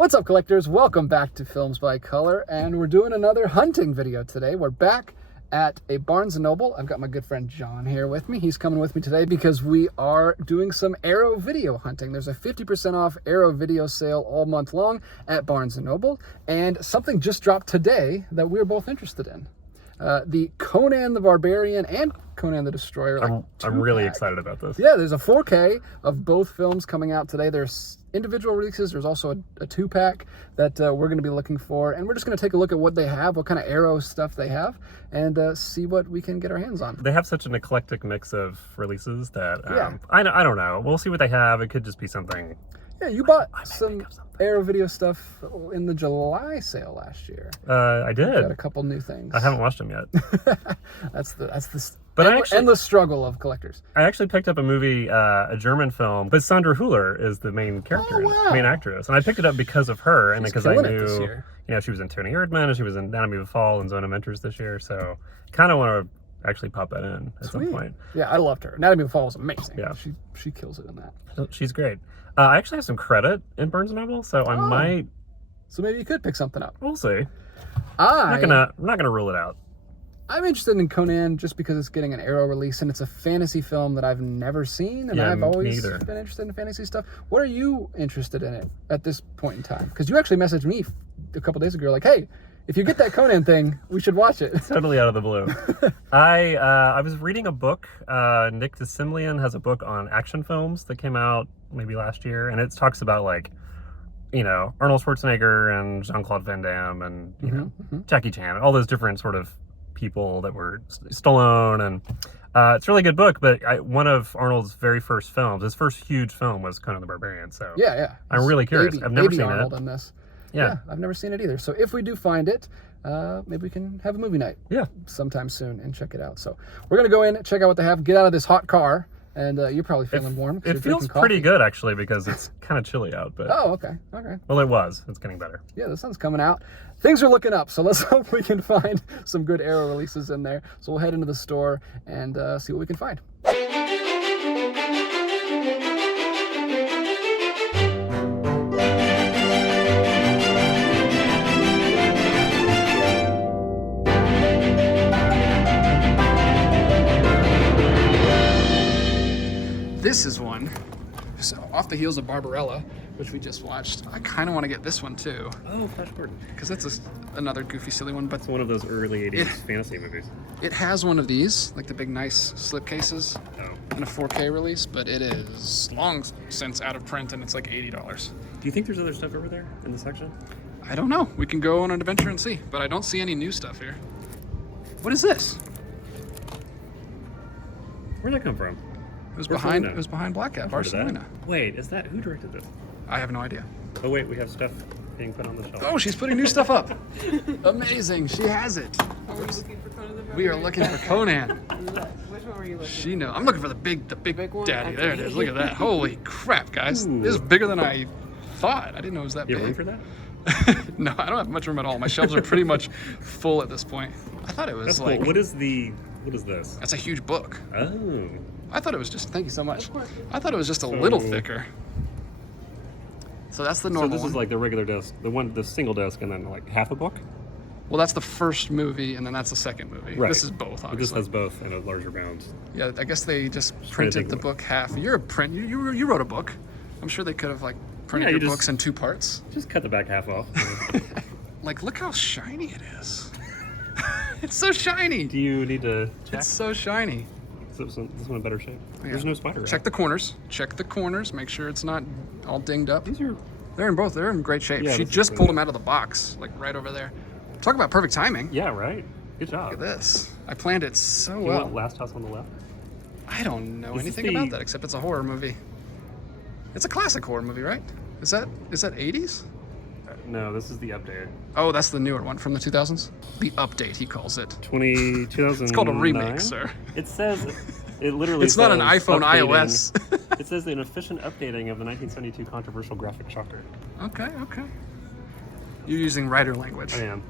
What's up, collectors? Welcome back to Films by Color, and we're doing another hunting video today. We're back at a Barnes & Noble. I've got my good friend John here with me. He's coming with me today because we are doing some Arrow video hunting. There's a 50% off Arrow video sale all month long at Barnes & Noble, and something just dropped today that we're both interested in. The Conan the Barbarian and Conan the Destroyer. I'm really excited about this. Yeah, there's a 4K of both films coming out today. There's individual releases. There's also a 2-pack that we're going to be looking for. And we're just going to take a look at what they have, what kind of Arrow stuff they have, and see what we can get our hands on. They have such an eclectic mix of releases that I don't know. We'll see what they have. It could just be something. Yeah, you bought some Arrow video stuff in the July sale last year. I did. Got a couple new things. I haven't watched them yet. that's the But endless struggle of collectors. I actually picked up a movie, a German film, but Sandra Hüller is the main character, main actress, and I picked it up because of her, and because I knew, she was in Tony Erdmann, and she was in Anatomy of a Fall and Zone of Interest this year, so kind of want to actually pop that in at some point. Yeah, I loved her. Anatomy of a Fall was amazing. Yeah, she kills it in that. She's great. I actually have some credit in Barnes & Noble, so I might. So maybe you could pick something up. We'll see. I'm not gonna rule it out. I'm interested in Conan just because it's getting an Arrow release, and it's a fantasy film that I've never seen, and I've always been interested in fantasy stuff. What are you interested in it at this point in time? Because you actually messaged me a couple days ago, like, hey, if you get that Conan thing, we should watch it. Totally out of the blue. I was reading a book. Nick DeSimlian has a book on action films that came out maybe last year, and it talks about Arnold Schwarzenegger and Jean-Claude Van Damme and Jackie Chan, all those different sort of people that were Stallone, and it's a really good book. But one of Arnold's very first films, his first huge film, was Conan the Barbarian. So I'm really curious. I've never seen Arnold it. In this. Yeah, I've never seen it either. So if we do find it, maybe we can have a movie night sometime soon and check it out. So we're going to go in, check out what they have, get out of this hot car, and you're probably feeling warm. It feels pretty good, actually, because it's kind of chilly out. But okay. Well, it was. It's getting better. Yeah, the sun's coming out. Things are looking up, so let's hope we can find some good Arrow releases in there. So we'll head into the store and see what we can find. This is one. So off the heels of Barbarella, which we just watched. I kind of want to get this one too. Oh, Flash Gordon. Because that's another goofy, silly one. But it's one of those early 80s fantasy movies. It has one of these, like the big, nice slipcases, in a 4K release, but it is long since out of print, and it's like $80. Do you think there's other stuff over there in the section? I don't know. We can go on an adventure and see, but I don't see any new stuff here. What is this? Where'd that come from? It was behind Black Cat, Barcelona. Wait, who directed this? I have no idea. Oh wait, we have stuff being put on the shelf. Oh, she's putting new stuff up. Amazing, she has it. Are we looking for Conan the Barbarian? We are looking for Conan. Which one were you looking for? She knows. I'm looking for the big one? daddy. There it is. Look at that. Holy crap, guys. Ooh. This is bigger than I thought. I didn't know it was that big. You have room for that? No, I don't have much room at all. My shelves are pretty much full at this point. I thought it was That's cool. What is this? That's a huge book. Oh. I thought it was just, thank you so much. I thought it was just a little thicker. So that's the normal one. So this is like the regular disc, the single disc, and then like half a book? Well, that's the first movie, and then that's the second movie. Right. This is both, obviously. This has both in a larger bound. Yeah, I guess they just printed the book half. You're a print. You wrote a book. I'm sure they could have printed your books in 2 parts. Just cut the back half off. Look how shiny it is. It's so shiny. Do you need to check? It's so shiny. This one in better shape. Yeah. There's no spider. Check the corners. Check the corners. Make sure it's not all dinged up. They're in great shape. Yeah, she just pulled them out of the box, right over there. Talk about perfect timing. Yeah, right. Good job. Look at this. I planned it so well. Want Last House on the Left? I don't know anything about that except it's a horror movie. It's a classic horror movie, right? Is that 80s? No, this is the update. Oh, that's the newer one from the 2000s? The update, he calls it. 2009? It's called a remake, sir. It says, it literally It's not an iPhone iOS. It says an efficient updating of the 1972 controversial graphic shocker. Okay. You're using writer language. I am.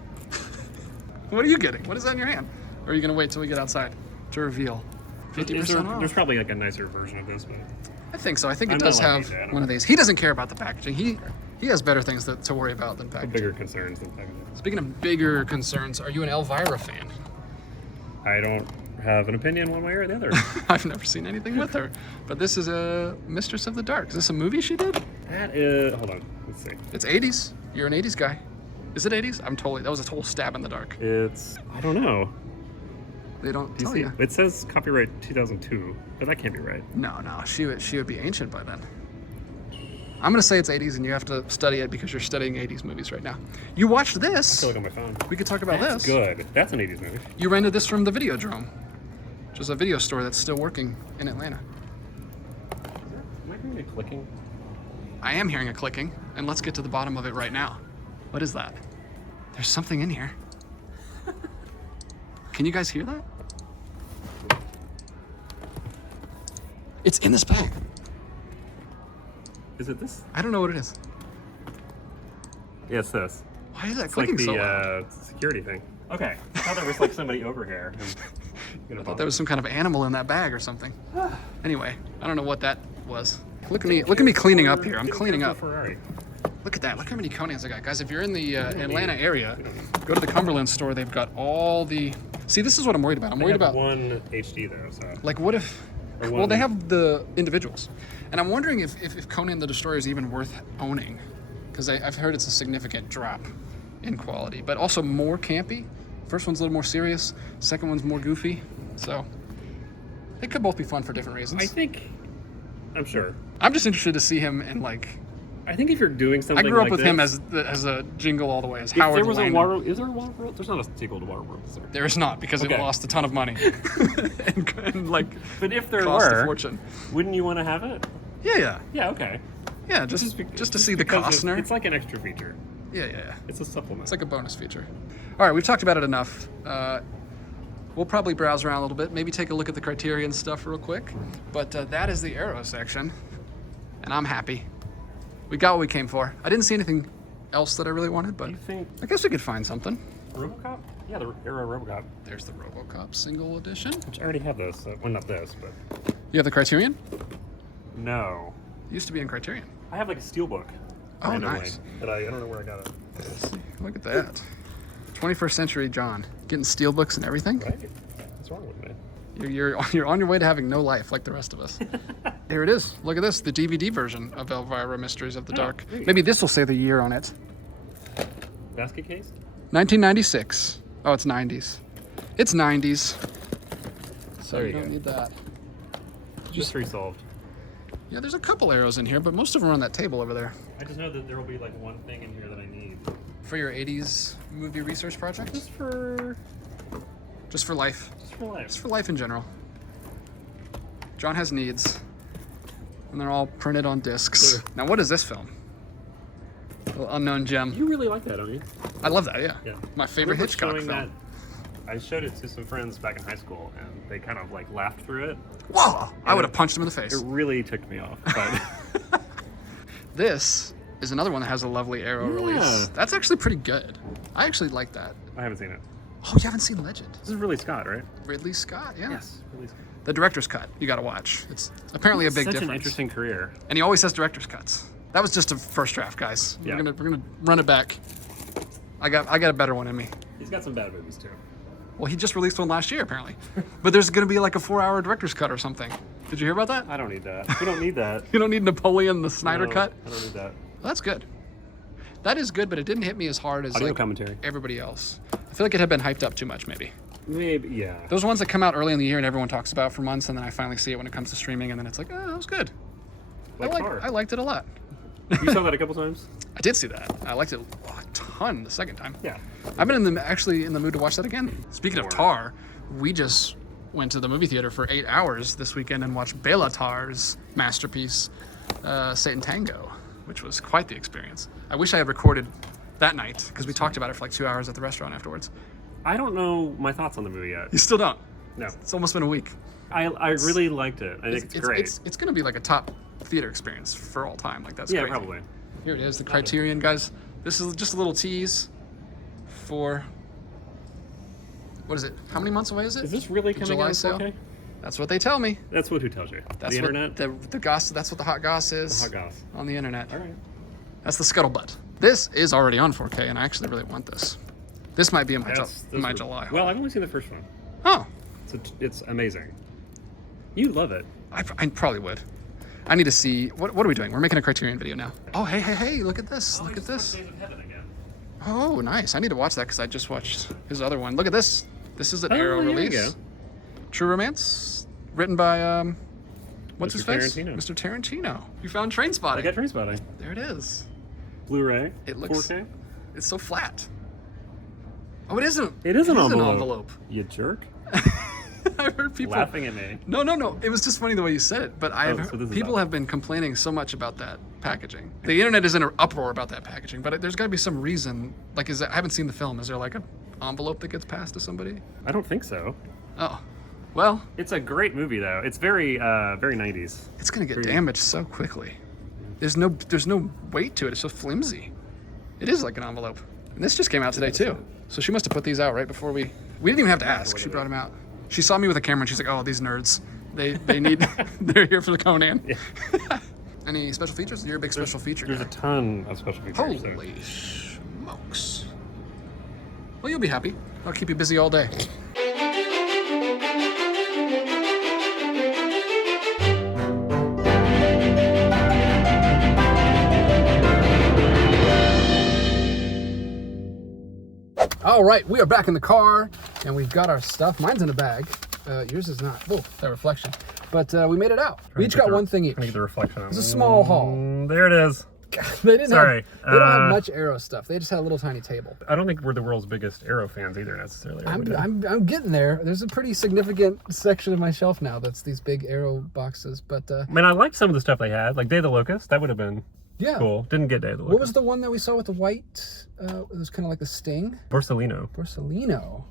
What are you getting? What is that in your hand? Or are you going to wait till we get outside to reveal? 50% off. There's probably a nicer version of this, but I think so. I think it does have one of these. He doesn't care about the packaging. He has better things to worry about than packaging. Bigger concerns than packaging. Speaking of bigger concerns, are you an Elvira fan? I don't have an opinion one way or the other. I've never seen anything with her, but this is a Mistress of the Dark. Is this a movie she did? That is, hold on, let's see. It's 80s. You're an 80s guy. Is it 80s? That was a total stab in the dark. It's, I don't know. They don't Do you tell see? you. It says copyright 2002, but that can't be right. No, she would be ancient by then. I'm gonna say it's 80s, and you have to study it because you're studying 80s movies right now. You watched this. I still look on my phone. We could talk about That's this. good. That's an 80s movie. You rented this from the Videodrome, which is a video store that's still working in Atlanta. Am I hearing it clicking? I am hearing a clicking, and let's get to the bottom of it right now. What is that? There's something in here. Can you guys hear that? It's in this bag. Is it this? I don't know what it is. Yeah, it's this. Why is that It's like clicking so loud? the security thing. Okay. I thought there was like somebody over here. I thought there was some kind of animal in that bag or something. Anyway, I don't know what that was. Look at me cleaning up here. I'm cleaning up. Ferrari. Look at that. Look how many Conans I got. Guys, if you're in the Atlanta area, go to the Cumberland store. They've got all the... See, this is what I'm worried about. I'm worried about... one HD though, so... Like, what if... Or Well, one- they have the individuals. And I'm wondering if Conan the Destroyer is even worth owning. Because I've heard it's a significant drop in quality. But also more campy. First one's a little more serious. Second one's more goofy. So, they could both be fun for different reasons. I think... I'm sure. I'm just interested to see him in, like... I think if you're doing something I grew up like with this, him as a Jingle All the Way, as if Howard there was Langdon. a Water... Is there a Waterworld? There's not a sequel to Waterworld, is there? There is not, because it Okay. lost a ton of money. and like, But if there cost a were, fortune. wouldn't you want to have it? Yeah. Yeah, okay. Yeah, just to see the because Costner. It's like an extra feature. Yeah. It's a supplement. It's like a bonus feature. All right, we've talked about it enough. We'll probably browse around a little bit, maybe take a look at the Criterion stuff real quick. But that is the Arrow section, and I'm happy. We got what we came for. I didn't see anything else that I really wanted, but Do you think I guess we could find something. RoboCop? Yeah, the Arrow RoboCop. There's the RoboCop single edition. Which I already have this. Well, not this, but... You have the Criterion? No. It used to be in Criterion. I have like a steelbook. Oh, randomly, nice. But I don't know where I got it. Look at that. 21st century John. Getting steelbooks and everything. Right? What's wrong with me? You're on your way to having no life like the rest of us. Here it is. Look at this, the DVD version of Elvira Mysteries of the Dark. there you Maybe this will say the year on it. Basket case? 1996. Oh, it's 90s. It's 90s. So There you you don't go. need that. Mystery solved. Yeah, there's a couple arrows in here, but most of them are on that table over there. I just know that there will be like one thing in here that I need. For your 80s movie research project? Just for Just for life. life. Just for life in general. John has needs. And they're all printed on discs. Sure. Now, what is this film? Little unknown gem. You really like that, don't you? I love that, yeah. Yeah. My favorite I remember Hitchcock showing film. I showed it to some friends back in high school, and they kind of like laughed through it. Whoa! I would have punched him in the face. It really ticked me off. But This is another one that has a lovely Arrow Yeah. release. That's actually pretty good. I actually like that. I haven't seen it. Oh, you haven't seen Legend? This is really Scott, right? Ridley Scott, yeah. Really Scott. The director's cut, you gotta watch. It's apparently a big Such difference. an interesting career. And he always has director's cuts. That was just a first draft, guys. Yeah. We're gonna run it back. I got a better one in me. He's got some bad movies too. Well, he just released one last year, apparently. But there's gonna be like a 4-hour director's cut or something. Did you hear about that? I don't need that. We don't need that. You don't need Napoleon the Snyder No, cut? I don't need that. Well, that's good. That is good, but it didn't hit me as hard as Audio like commentary. everybody else. I feel like it had been hyped up too much, maybe. Maybe, yeah. Those ones that come out early in the year and everyone talks about for months, and then I finally see it when it comes to streaming, and then it's like, oh, that was good. Like Tar. I liked it a lot. You saw that a couple times? I did see that. I liked it a ton the second time. Yeah. I've been actually in the mood to watch that again. Speaking of Tar. Tar, we just went to the movie theater for 8 hours this weekend and watched Bela Tar's masterpiece, Satan Tango, which was quite the experience. I wish I had recorded that night because we talked about it for like 2 hours at the restaurant afterwards. I don't know my thoughts on the movie yet. You still don't? No. It's almost been a week. I really liked it. I think it's great. It's going to be like a top theater experience for all time. Like that's Yeah, crazy. probably. Here it is, the Criterion, guys. This is just a little tease for, what is it? How many months away is it? Is this really coming July out in sale? 4K? That's what they tell me. That's what who tells you? That's The what internet? the goss. That's what the hot goss is Hot goss. on the internet. All right. That's the scuttlebutt. This is already on 4K, and I actually really want this. This might be in my July. Well, I've only seen the first one. Oh. It's amazing. You love it. I probably would. I need to see, what are we doing? We're making a Criterion video now. Oh, hey, look at this, look at this. Days of Heaven again. Oh, nice. I need to watch that because I just watched his other one. Look at this. This is an Arrow release. You go. True Romance, written by, what's his face? Tarantino. Mr. Tarantino. You found Trainspotting. I got Trainspotting. There it is. Blu-ray. It looks, 4K. it's so flat. Oh, it isn't. It is an envelope. envelope. You jerk. I've heard people Laughing at me. No. It was just funny the way you said it. But people have been complaining so much about that packaging. The internet is in an uproar about that packaging. But there's got to be some reason. Like, I haven't seen the film. Is there like an envelope that gets passed to somebody? I don't think so. Oh, well. It's a great movie though. It's very 90s. It's gonna get damaged so quickly. There's no weight to it. It's so flimsy. It is like an envelope. And this just came out today too. So she must have put these out right before we didn't even have to ask. She brought them out. She saw me with a camera and she's like, oh, these nerds. They need, they're here for the Conan. Yeah. Any special features? You're a big special feature guy. There's a ton of special features. Holy smokes. Well, you'll be happy. I'll keep you busy all day. All right, we are back in the car, and we've got our stuff. Mine's in a bag. Yours is not. Oh, that reflection. But we made it out. We each got one thing each. Trying to get the reflection on. It's a small haul. There it is. They don't Sorry. have much Arrow stuff. They just had a little tiny table. I don't think we're the world's biggest Arrow fans either necessarily. I'm getting there. There's a pretty significant section of my shelf now that's these big Arrow boxes. But I mean, I liked some of the stuff they had, like Day of the Locust. That would have been cool. Didn't get Day of the Locust. What was the one that we saw with the white? It was kind of like the Sting. Borsalino.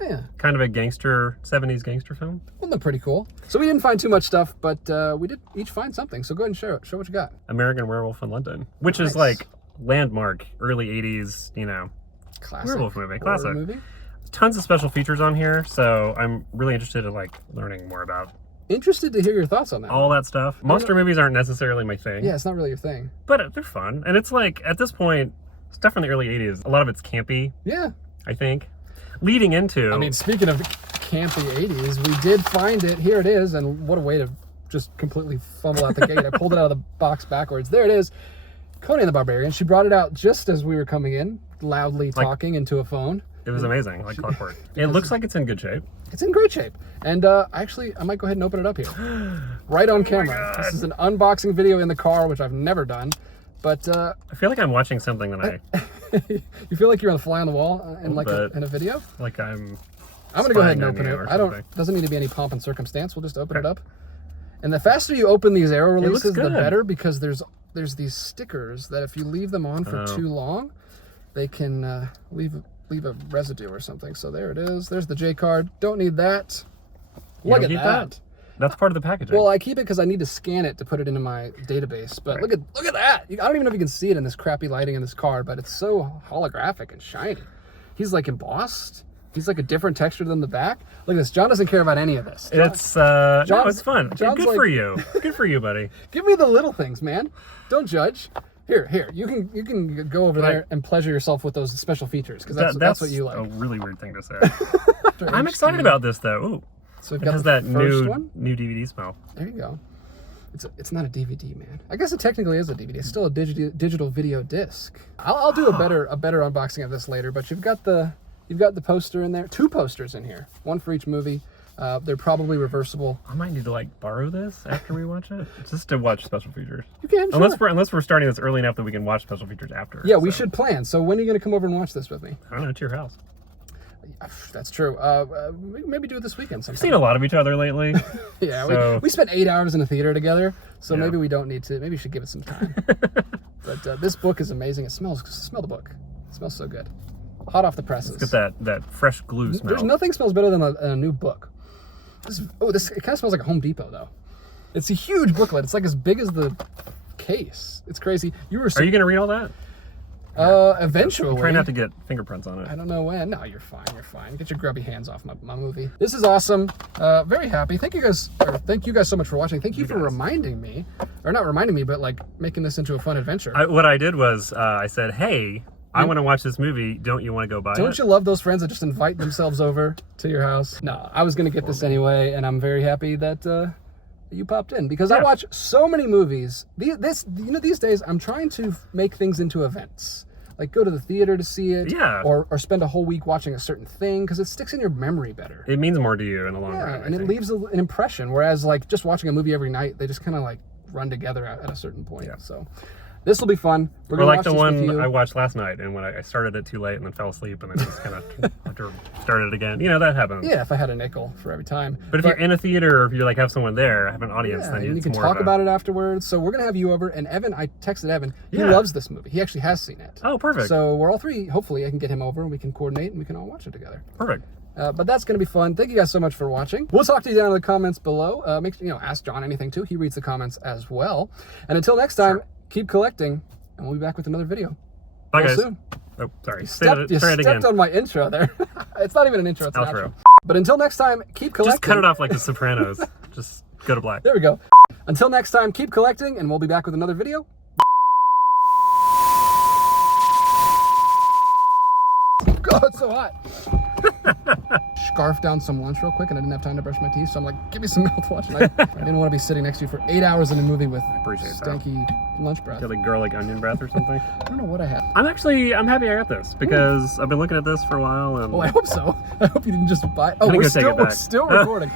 Yeah. Kind of a gangster, 70s gangster film. Well, they're pretty cool. So we didn't find too much stuff, but we did each find something. So go ahead and show what you got. American Werewolf in London, which is like landmark, early 80s, classic werewolf movie. Classic. Movie. Tons of special features on here, so I'm really interested in learning more about. Interested to hear your thoughts on that. All that stuff. Monster movies aren't necessarily my thing. Yeah, it's not really your thing. But they're fun. And it's like, at this point, stuff from the early 80s, a lot of it's campy. Yeah. I think. Leading into... I mean, speaking of campy 80s, we did find it. Here it is. And what a way to just completely fumble out the gate. I pulled it out of the box backwards. There it is. Conan the Barbarian. She brought it out just as we were coming in, loudly talking into a phone. It was amazing, like clockwork. It looks like it's in good shape. It's in great shape. And actually, I might go ahead and open it up here. Right on camera. This is an unboxing video in the car, which I've never done. But I feel like I'm watching something that you feel like you're on the fly on the wall in a video? Like I'm gonna go ahead and open it. Doesn't need to be any pomp and circumstance. We'll just open it up. And the faster you open these Arrow releases, the better, because there's these stickers that if you leave them on for too long, they can leave a residue or something. So there it is. There's the J card. Don't need that. Look at that. That's part of the packaging. Well, I keep it because I need to scan it to put it into my database. But look at that. I don't even know if you can see it in this crappy lighting in this car, but it's so holographic and shiny. He's like embossed. He's like a different texture than the back. Look at this. John doesn't care about any of this. It's fun. Good for you. Good for you, buddy. Give me the little things, man. Don't judge. Here. You can go over there and pleasure yourself with those special features because that's what you like. A really weird thing to say. I'm excited about this though. Ooh. So it has that new DVD smell. There you go. It's not a DVD, man. I guess it technically is a DVD. It's still a digital video disc. I'll do a better unboxing of this later. But you've got the poster in there. 2 posters in here. 1 for each movie. They're probably reversible. I might need to borrow this after we watch it, just to watch special features. You can, sure. Unless we're starting this early enough that we can watch special features after. Yeah, we should plan. So when are you going to come over and watch this with me? I don't know. To your house. That's true. Maybe do it this weekend sometime. We've seen a lot of each other lately. Yeah, so... we spent 8 hours in a theater together, so maybe we don't need to. Maybe we should give it some time. But this book is amazing. Smell the book. It smells so good. Hot off the presses. Let's get that fresh glue smell. There's nothing smells better than a new book. This it kind of smells like a Home Depot though. It's a huge booklet. It's like as big as the case. It's crazy. Are you gonna read all that? Eventually. Try not to get fingerprints on it. I don't know when. No, you're fine. You're fine. Get your grubby hands off my movie. This is awesome. Very happy. Thank you guys so much for watching. Thank you for reminding me, or not reminding me, but like making this into a fun adventure. What I did was I said, hey, I want to watch this movie. Don't you want to go buy it? Don't you love those friends that just invite themselves over to your house? No, I was going to get this anyway, and I'm very happy that you popped in because I watch so many movies. These days I'm trying to make things into events. Like go to the theater to see it, or spend a whole week watching a certain thing because it sticks in your memory better. It means more to you in the long run. And it leaves an impression. Whereas like just watching a movie every night, they just kind of like run together at a certain point. Yeah. So this will be fun. We're gonna like watch the this one with you. I watched last night, and when I started it too late and then fell asleep, and then just kind of had to start it again. You know, that happens. Yeah, if I had a nickel for every time. But if you're in a theater, or if you like have someone there, have an audience, then you can talk about it afterwards. So we're gonna have you over. And Evan, I texted Evan. He loves this movie. He actually has seen it. Oh, perfect. So we're all three. Hopefully, I can get him over, and we can coordinate, and we can all watch it together. Perfect. But that's going to be fun. Thank you guys so much for watching. We'll talk to you down in the comments below. Make sure, ask John anything too. He reads the comments as well. And until next time, keep collecting, and we'll be back with another video. Bye, guys. Soon. Oh, sorry. You stepped on my intro there. It's not even an intro, it's an outro. But until next time, keep collecting. Just cut it off like The Sopranos. Just go to black. There we go. Until next time, keep collecting, and we'll be back with another video. God, it's so hot. Scarf down some lunch real quick, and I didn't have time to brush my teeth, so I'm like, give me some mouthwash. And I didn't want to be sitting next to you for 8 hours in a movie with stanky lunch breath. Got like garlic onion breath or something? I don't know what I have. I'm happy I got this because I've been looking at this for a while. And I hope so. I hope you didn't just buy. Oh, we're still recording.